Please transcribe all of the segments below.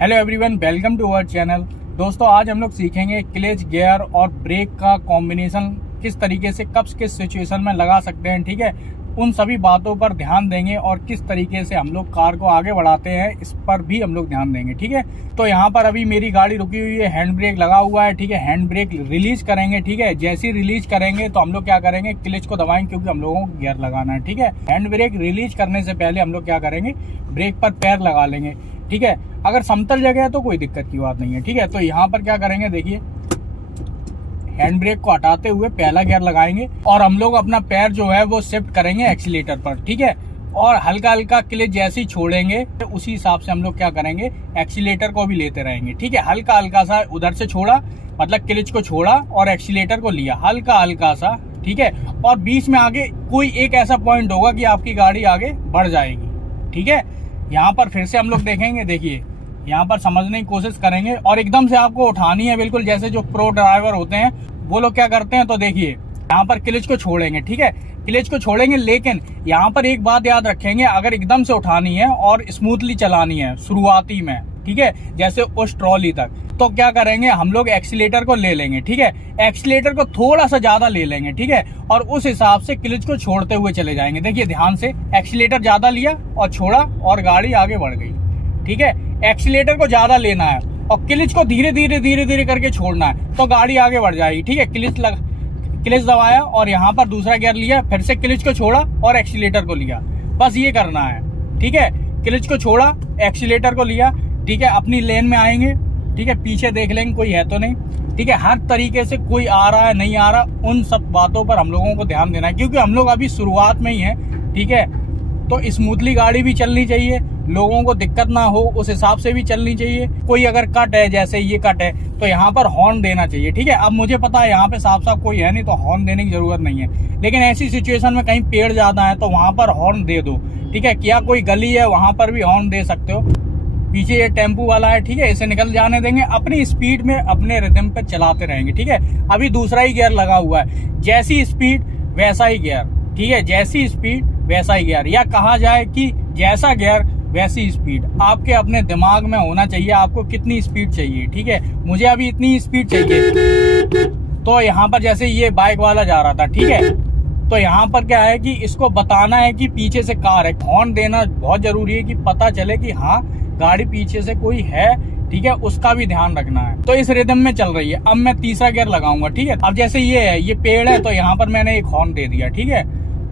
Hello everyone, welcome to our channel. दोस्तों, आज हम लोग सीखेंगे क्लच, गियर और ब्रेक का कॉम्बिनेशन किस तरीके से कब किस सिचुएशन में लगा सकते हैं। ठीक है, उन सभी बातों पर ध्यान देंगे और किस तरीके से हम लोग कार को आगे बढ़ाते हैं इस पर भी हम लोग ध्यान देंगे। ठीक है, तो यहाँ पर अभी मेरी गाड़ी रुकी हुई है, हैंड ब्रेक लगा हुआ है। ठीक है, हैंड ब्रेक रिलीज करेंगे। ठीक है, जैसे ही रिलीज करेंगे तो हम लोग क्या करेंगे, क्लच को दबाएंगे क्योंकि हम लोगों को गियर लगाना है। ठीक है, हैंड ब्रेक रिलीज करने से पहले हम लोग क्या करेंगे, ब्रेक पर पैर लगा लेंगे। ठीक है, अगर समतल जगह है तो कोई दिक्कत की बात नहीं है। ठीक है, तो यहाँ पर क्या करेंगे, देखिए हैंड ब्रेक को हटाते हुए पहला गियर लगाएंगे और हम लोग अपना पैर जो है वो शिफ्ट करेंगे एक्सीलेटर पर। ठीक है, और हल्का हल्का क्लच जैसे ही छोड़ेंगे तो उसी हिसाब से हम लोग क्या करेंगे, एक्सीलेटर को भी लेते रहेंगे। ठीक है, हल्का हल्का सा उधर से छोड़ा, मतलब क्लच को छोड़ा और एक्सीलेटर को लिया हल्का हल्का सा। ठीक है, और बीच में आगे कोई एक ऐसा पॉइंट होगा कि आपकी गाड़ी आगे बढ़ जाएगी। ठीक है, यहाँ पर फिर से हम लोग देखेंगे, देखिए यहाँ पर समझने की कोशिश करेंगे और एकदम से आपको उठानी है, बिल्कुल जैसे जो प्रो ड्राइवर होते हैं वो लोग क्या करते हैं। तो देखिए यहाँ पर क्लच को छोड़ेंगे। ठीक है, क्लच को छोड़ेंगे, लेकिन यहाँ पर एक बात याद रखेंगे, अगर एकदम से उठानी है और स्मूथली चलानी है शुरुआती में, ठीक है, जैसे उस ट्रॉली तक, तो क्या करेंगे, हम लोग एक्सीलेटर को ले लेंगे। ठीक है, एक्सीलेटर को थोड़ा सा ज्यादा ले लेंगे। ठीक है, और उस हिसाब से क्लच को छोड़ते हुए चले जाएंगे। देखिए ध्यान से, एक्सीलेटर ज्यादा लिया और छोड़ा और गाड़ी आगे बढ़ गई। ठीक है, एक्सीलेटर को ज्यादा लेना है और क्लच को धीरे धीरे करके छोड़ना है तो गाड़ी आगे बढ़ जाएगी। ठीक है, क्लच दबाया और यहाँ पर दूसरा गियर लिया, फिर से क्लच को छोड़ा और एक्सीलेटर को लिया, बस ये करना है। ठीक है, क्लच को छोड़ा, एक्सीलेटर को लिया। ठीक है, अपनी लेन में आएंगे। ठीक है, पीछे देख लेंगे कोई है तो नहीं। ठीक है, हर तरीके से कोई आ रहा है नहीं आ रहा, उन सब बातों पर हम लोगों को ध्यान देना है क्योंकि हम लोग अभी शुरुआत में ही है। ठीक है, तो स्मूथली गाड़ी भी चलनी चाहिए, लोगों को दिक्कत ना हो उस हिसाब से भी चलनी चाहिए। कोई अगर कट है, जैसे ये कट है, तो यहाँ पर हॉर्न देना चाहिए। ठीक है, अब मुझे पता है यहाँ पे साफ साफ कोई है नहीं तो हॉर्न देने की जरूरत नहीं है, लेकिन ऐसी सिचुएशन में कहीं पेड़ ज्यादा है तो वहां पर हॉर्न दे दो। ठीक है, क्या कोई गली है वहां पर भी हॉर्न दे सकते हो। पीछे ये टेम्पू वाला है, ठीक है, इसे निकल जाने देंगे, अपनी स्पीड में अपने रिदम पे चलाते रहेंगे। ठीक है, अभी दूसरा ही गियर लगा हुआ है, जैसी स्पीड वैसा ही गियर। ठीक है, जैसी स्पीड वैसा ही गियर, या कहा जाए कि जैसा गियर वैसी स्पीड आपके अपने दिमाग में होना चाहिए। आपको कितनी स्पीड चाहिए, ठीक है, मुझे अभी इतनी स्पीड चाहिए। तो यहाँ पर जैसे ये बाइक वाला जा रहा था, ठीक है, तो यहाँ पर क्या है कि इसको बताना है कि पीछे से कार है। हॉर्न देना बहुत जरूरी है कि पता चले कि हाँ गाड़ी पीछे से कोई है। ठीक है, उसका भी ध्यान रखना है। तो इस रिदम में चल रही है। अब मैं तीसरा गियर लगाऊंगा। ठीक है, अब जैसे ये है, ये पेड़ है, तो यहाँ पर मैंने एक हॉर्न दे दिया। ठीक है,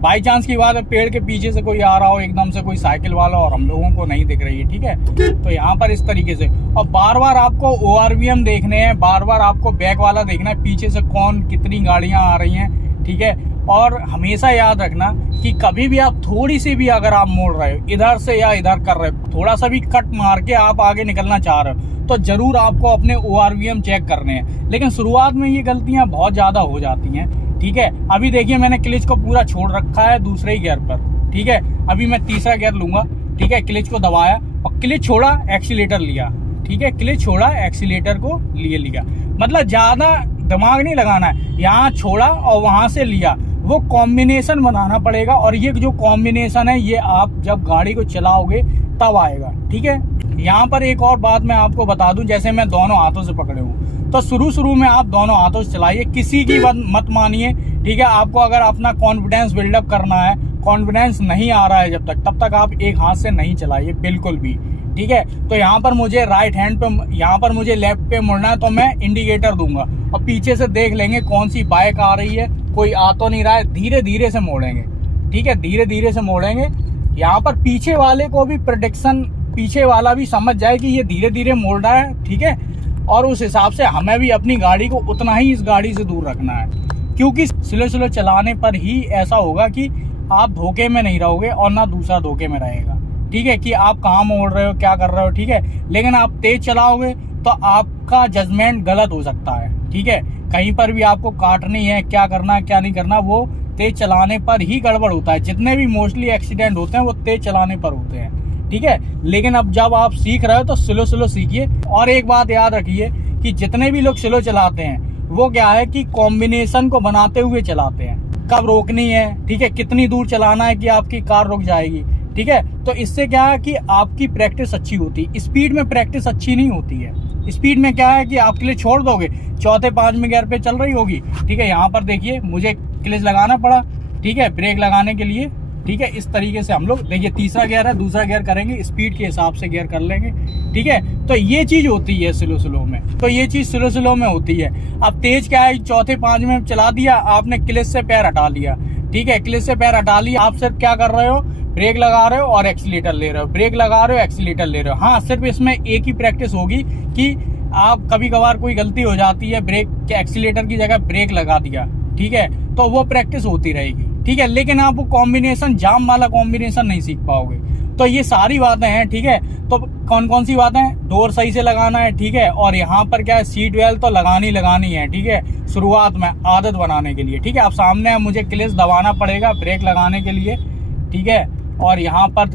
बाई चांस की बात है पेड़ के पीछे से कोई आ रहा हो, एकदम से कोई साइकिल वाला और हम लोगों को नहीं दिख रही है। ठीक है, तो यहाँ पर इस तरीके से, और बार बार आपको ORVM देखने हैं, बार बार आपको बैक वाला देखना है, पीछे से कौन कितनी गाड़ियां आ रही हैं। ठीक है, और हमेशा याद रखना कि कभी भी आप थोड़ी सी भी अगर आप मोड़ रहे हो इधर से या इधर कर रहे हो, थोड़ा सा भी कट मार के आप आगे निकलना चाह रहे हो, तो जरूर आपको अपने ORVM चेक करने हैं। लेकिन शुरुआत में ये गलतियां बहुत ज्यादा हो जाती हैं। ठीक है, अभी देखिए मैंने क्लच को पूरा छोड़ रखा है दूसरे ही गियर पर। ठीक है, अभी मैं तीसरा गियर लूंगा। ठीक है, क्लच को दबाया और क्लच छोड़ा, एक्सीलेटर लिया। ठीक है, क्लच छोड़ा, एक्सीलेटर को लिया, मतलब ज्यादा दिमाग नहीं लगाना है, यहाँ छोड़ा और वहां से लिया, वो कॉम्बिनेशन बनाना पड़ेगा। और ये जो कॉम्बिनेशन है ये आप जब गाड़ी को चलाओगे तब आएगा। ठीक है, यहाँ पर एक और बात मैं आपको बता दूं, जैसे मैं दोनों हाथों से पकड़े हूँ, तो शुरू में आप दोनों हाथों से चलाइए, किसी की बात मत मानिए। ठीक है, आपको अगर अपना कॉन्फिडेंस बिल्डअप करना है, कॉन्फिडेंस नहीं आ रहा है जब तक, तब तक आप एक हाथ से नहीं चलाइए बिल्कुल भी। ठीक है, तो यहाँ पर मुझे राइट हैंड पे, यहाँ पर मुझे लेफ्ट पे मुड़ना है तो मैं इंडिकेटर दूंगा और पीछे से देख लेंगे कौन सी बाइक आ रही है, कोई आ तो नहीं रहा है, धीरे धीरे से मोड़ेंगे। ठीक है, धीरे धीरे से मोड़ेंगे। यहाँ पर पीछे वाले को भी प्रोटेक्शन, पीछे वाला भी समझ जाए कि ये धीरे धीरे मोड़ रहा है। ठीक है, और उस हिसाब से हमें भी अपनी गाड़ी को उतना ही इस गाड़ी से दूर रखना है, क्योंकि स्लो चलाने पर ही ऐसा होगा कि आप धोखे में नहीं रहोगे और ना दूसरा धोखे में रहेगा। ठीक है, कि आप कहाँ मोड़ रहे हो, क्या कर रहे हो। ठीक है, लेकिन आप तेज चलाओगे तो आपका जजमेंट गलत हो सकता है। ठीक है, कहीं पर भी आपको काटनी है, क्या करना है क्या नहीं करना, वो तेज चलाने पर ही गड़बड़ होता है। जितने भी मोस्टली एक्सीडेंट होते हैं वो तेज चलाने पर होते हैं। ठीक है, लेकिन अब जब आप सीख रहे हो तो स्लो सीखिए। और एक बात याद रखिए कि जितने भी लोग स्लो चलाते हैं वो क्या है कि कॉम्बिनेशन को बनाते हुए चलाते हैं, कब रोकनी है। ठीक है, कितनी दूर चलाना है कि आपकी कार रुक जाएगी। ठीक है। तो इससे क्या है कि आपकी प्रैक्टिस अच्छी होती है। स्पीड में प्रैक्टिस अच्छी नहीं होती है। स्पीड में क्या है कि आप क्लच छोड़ दोगे, चौथे पांचवें गियर पे चल रही होगी, ठीक है। यहाँ पर देखिए मुझे क्लच लगाना पड़ा, ठीक है, ब्रेक लगाने के लिए, ठीक है। इस तरीके से हम लोग देखिए तीसरा गियर है, दूसरा गियर करेंगे, स्पीड के हिसाब से गियर कर लेंगे, ठीक है। तो ये चीज होती है स्लो में, तो ये चीज स्लो में होती है। अब तेज क्या है, चौथे पांचवें में चला दिया आपने, क्लच से पैर हटा लिया, ठीक है, क्लच से पैर हटा लिया। आप सिर्फ क्या कर रहे हो, ब्रेक लगा रहे हो और एक्सीलेटर ले रहे हो, ब्रेक लगा रहे हो एक्सीलेटर ले रहे हो। हाँ, सिर्फ इसमें एक ही प्रैक्टिस होगी कि आप कभी कभार कोई गलती हो जाती है, ब्रेक के एक्सीलेटर की जगह ब्रेक लगा दिया, ठीक है, तो वो प्रैक्टिस होती रहेगी, ठीक है। लेकिन आप वो कॉम्बिनेशन, जाम वाला कॉम्बिनेशन नहीं सीख पाओगे। तो ये सारी बातें हैं, ठीक है। तो कौन कौन सी बातें हैं, डोर सही से लगाना है, ठीक है। और यहाँ पर क्या है, सीट बेल्ट तो लगानी है, ठीक है, शुरुआत में आदत बनाने के लिए, ठीक है। अब सामने मुझे क्लच दबाना पड़ेगा ब्रेक लगाने के लिए, ठीक है। और यहाँ पर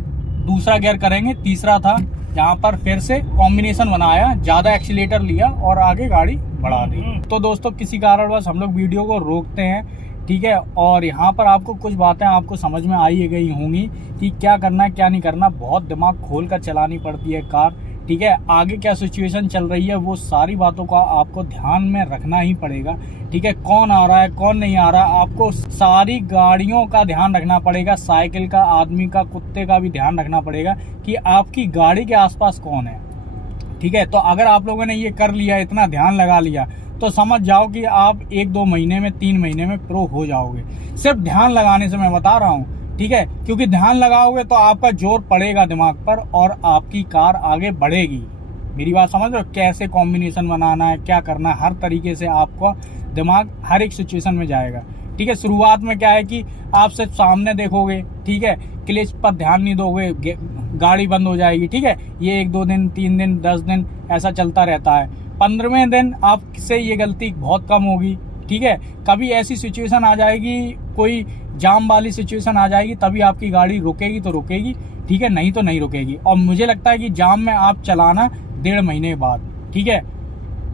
दूसरा गियर करेंगे, तीसरा था जहाँ पर फिर से कॉम्बिनेशन बनाया, ज्यादा एक्सीलेटर लिया और आगे गाड़ी बढ़ा दी। तो दोस्तों किसी कारणवश हम लोग वीडियो को रोकते हैं, ठीक है। और यहाँ पर आपको कुछ बातें आपको समझ में आई गई होंगी कि क्या करना है क्या नहीं करना। बहुत दिमाग खोल कर चलानी पड़ती है कार, ठीक है। आगे क्या सिचुएशन चल रही है वो सारी बातों का आपको ध्यान में रखना ही पड़ेगा, ठीक है। कौन आ रहा है कौन नहीं आ रहा है, आपको सारी गाड़ियों का ध्यान रखना पड़ेगा, साइकिल का, आदमी का, कुत्ते का भी ध्यान रखना पड़ेगा कि आपकी गाड़ी के आसपास कौन है, ठीक है। तो अगर आप लोगों ने ये कर लिया, इतना ध्यान लगा लिया, तो समझ जाओ कि आप 1-2 महीने में, 3 महीने में प्रो हो जाओगे। सिर्फ ध्यान लगाने से मैं बता रहा हूँ, ठीक है। क्योंकि ध्यान लगाओगे तो आपका जोर पड़ेगा दिमाग पर और आपकी कार आगे बढ़ेगी। मेरी बात समझ रहे हो, कैसे कॉम्बिनेशन बनाना है, क्या करना है, हर तरीके से आपका दिमाग हर एक सिचुएशन में जाएगा, ठीक है। शुरुआत में क्या है कि आप सिर्फ सामने देखोगे, ठीक है, क्लच पर ध्यान नहीं दोगे, गाड़ी बंद हो जाएगी, ठीक है। ये 1-2 दिन, 3 दिन, 10 दिन ऐसा चलता रहता है। 15वें दिन आपसे ये गलती बहुत कम होगी, ठीक है। कभी ऐसी सिचुएशन आ जाएगी, कोई जाम वाली सिचुएशन आ जाएगी, तभी आपकी गाड़ी रुकेगी तो रुकेगी, ठीक है, नहीं तो नहीं रुकेगी। और मुझे लगता है कि जाम में आप चलाना 1.5 महीने बाद, ठीक है।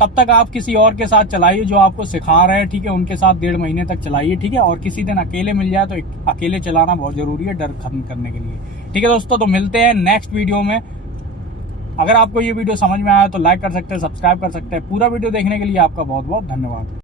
तब तक आप किसी और के साथ चलाइए जो आपको सिखा रहे हैं, ठीक है, उनके साथ 1.5 महीने तक चलाइए, ठीक है। और किसी दिन अकेले मिल जाए तो अकेले चलाना बहुत जरूरी है, डर खत्म करने के लिए, ठीक है दोस्तों। तो मिलते हैं नेक्स्ट वीडियो में। अगर आपको ये वीडियो समझ में आया तो लाइक कर सकते हैं, सब्सक्राइब कर सकते हैं। पूरा वीडियो देखने के लिए आपका बहुत बहुत धन्यवाद।